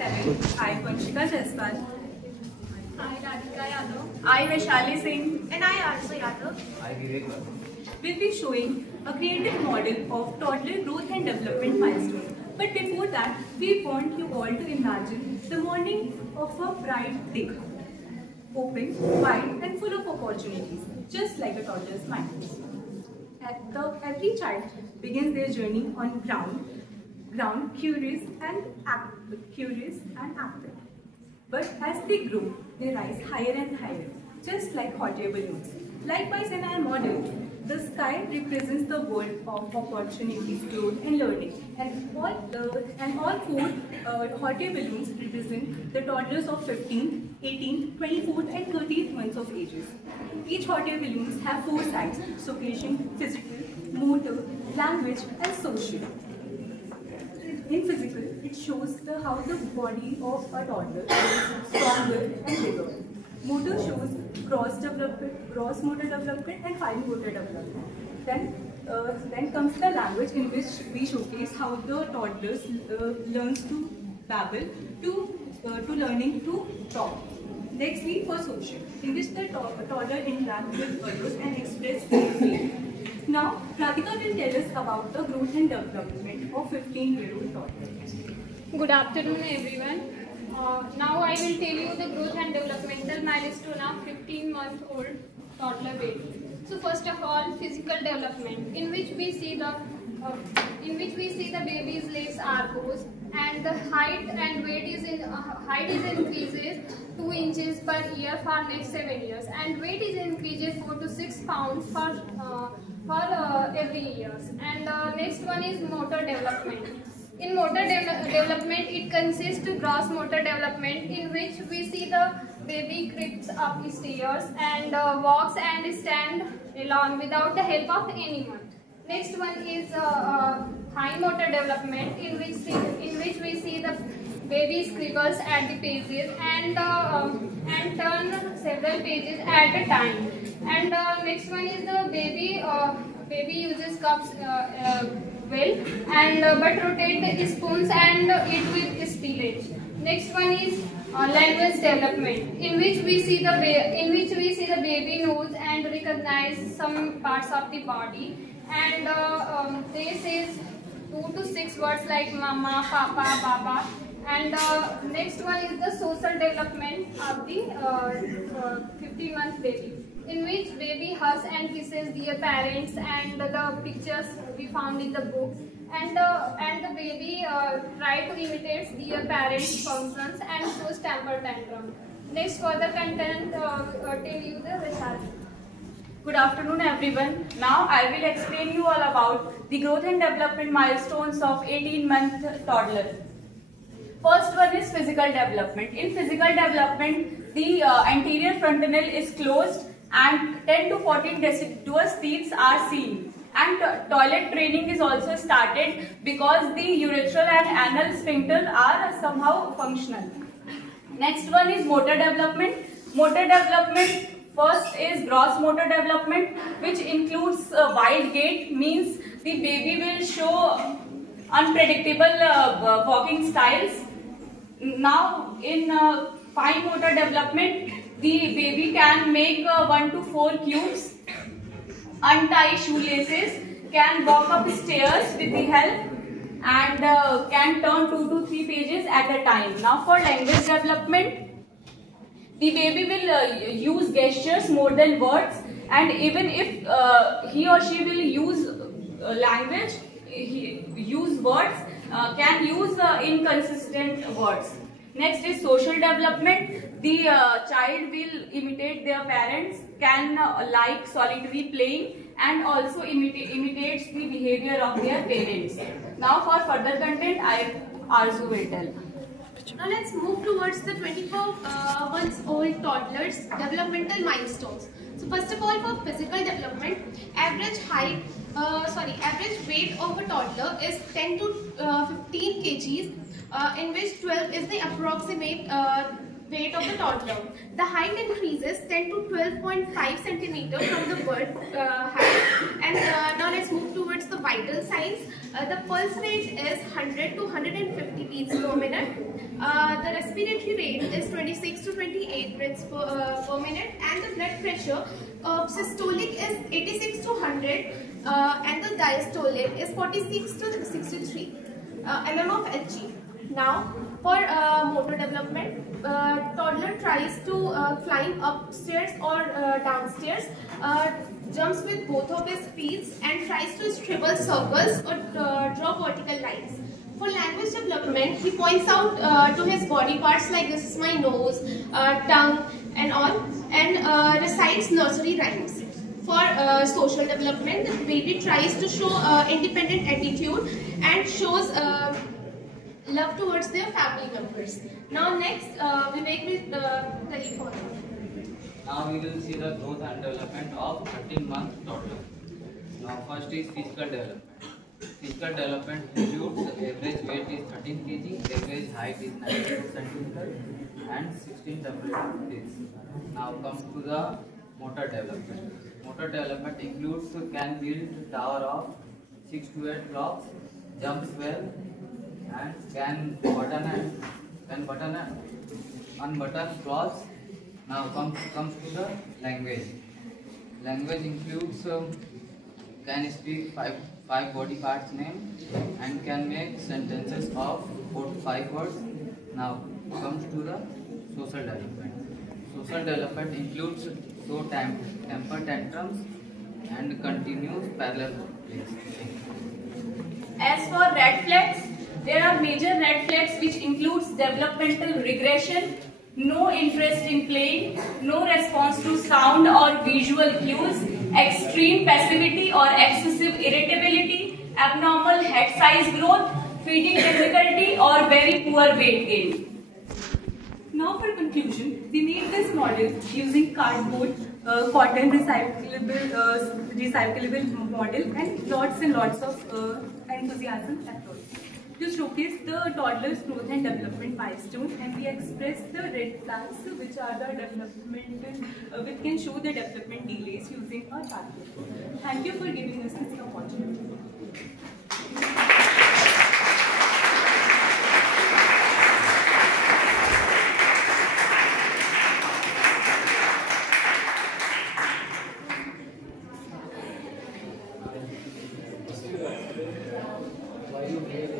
I, Vanshika Jaiswal. I, Radhika Yadav. I, Vaishali Singh. And I, Arzu Yadav. I, Vivek. Will be showing a creative model of toddler growth and development milestones. But before that, we want you all to imagine the morning of a bright day, open, wide, and full of opportunities, just like a toddler's mind. Every child begins their journey on ground, curious and active. But as they grow, they rise higher and higher, just like hot air balloons. Likewise, in our model, the sky represents the world of opportunities, growth, and learning, and all four hot air balloons represent the toddlers of 15, 18, 24, and 30th months of ages. Each hot air balloons have four sides: social, physical, motor, language, and social. In physical, it shows how the body of a toddler is stronger and bigger. Motor shows gross motor development and fine motor development. Then comes the language, in which we showcase how the toddlers learns to babble, to learning to talk. Nextly, for social, in which the toddler interacts with others and express feelings. Now, Radhika will tell us about the growth and development of 15-year-old toddler. Good afternoon, everyone. Now I will tell you the growth and developmental milestone of 15-month-old toddler baby. So first of all, physical development, in which we see the baby's legs are goes, and the height and weight is increases 2 inches per year for next 7 years, and weight is increases 4 to 6 pounds for every year. And next one is motor development. In motor development, it consists of gross motor development, in which we see the baby creeps up stairs and walks and stand alone without the help of anyone. Next one is fine motor development, in which we see the baby scribbles at the pages and turn several pages at a time. And next one is the baby uses cups well, and but rotate the spoons and eat with spillage. Next one is language development, in which we see the baby knows and recognize some parts of the body, and they says 2 to 6 words like mama, papa, baba. And next one is the social development of the 15-month baby, in which baby hugs and kisses their parents, and the pictures we found in the books, and the baby try to imitate their parents' functions and shows temper tantrum. Next further content tell you the result. Good afternoon, everyone. Now I will explain you all about the growth and development milestones of 18-month toddler. First one is physical development. In physical development, the anterior frontal is closed and 10 to 14 deciduous teeth are seen. And toilet training is also started because the urethral and anal sphincter are somehow functional. Next one is motor development. Motor development, first is gross motor development, which includes wild gait, means the baby will show unpredictable walking styles. Now, in fine motor development, the baby can make 1 to 4 cubes, untie shoelaces, can walk up stairs with the help, and can turn 2 to 3 pages at a time. Now, for language development, the baby will use gestures more than words, and even if he or she will use language, use words, can use inconsistent words. Next is social development. The child will imitate their parents, can like solitary playing, and also imitates the behavior of their parents. Now for further content, Arzu will tell. Now let's move towards the 24 months old toddlers developmental milestones. So first of all, for physical development, average weight of a toddler is 10 to 15 kgs, in which 12 is the approximate weight of the toddler. The height increases 10 to 12.5 centimeters from the birth height. And now let's move towards the vital signs. The pulse rate is 100 to 150 beats per minute. the respiratory rate is 26 to 28 breaths per minute, and the blood pressure systolic is 86 to 100, and the diastolic is 46 to 63 mm of Hg. Now, for motor development, toddler tries to climb upstairs or downstairs, jumps with both of his feet and tries to scribble circles or draw vertical lines. For language development, he points out to his body parts like this is my nose, tongue and all, and recites nursery rhymes. For social development, the baby tries to show independent attitude and shows love towards their family members. Now next, Vivek will tell you further. Now we will see the growth and development of 13-month toddler. Now first is physical development. Physical development includes average weight is 13 kg, average height is 92 cm and 16 days. Now come to the motor development. Motor development includes can build tower of 6 to 8 blocks, jumps well, and can button and unbutton clothes. Now comes to the language. Language includes can speak five body parts name and can make sentences of 4 to 5 words. Now comes to the social development. Social development includes show temper tantrums and continuous parallel plays. As for red flags, there are major red flags which includes developmental regression, no interest in playing, no response to sound or visual cues, extreme passivity or excessive irritability, abnormal head size growth, feeding difficulty or very poor weight gain. Now for conclusion, we made this model using cardboard, cotton recyclable model and lots of enthusiasm efforts to showcase the toddler's growth and development milestones, and we expressed the red flags which are the developmental, which can show the development delays using a chalkboard. Thank you for giving us this opportunity. Why you made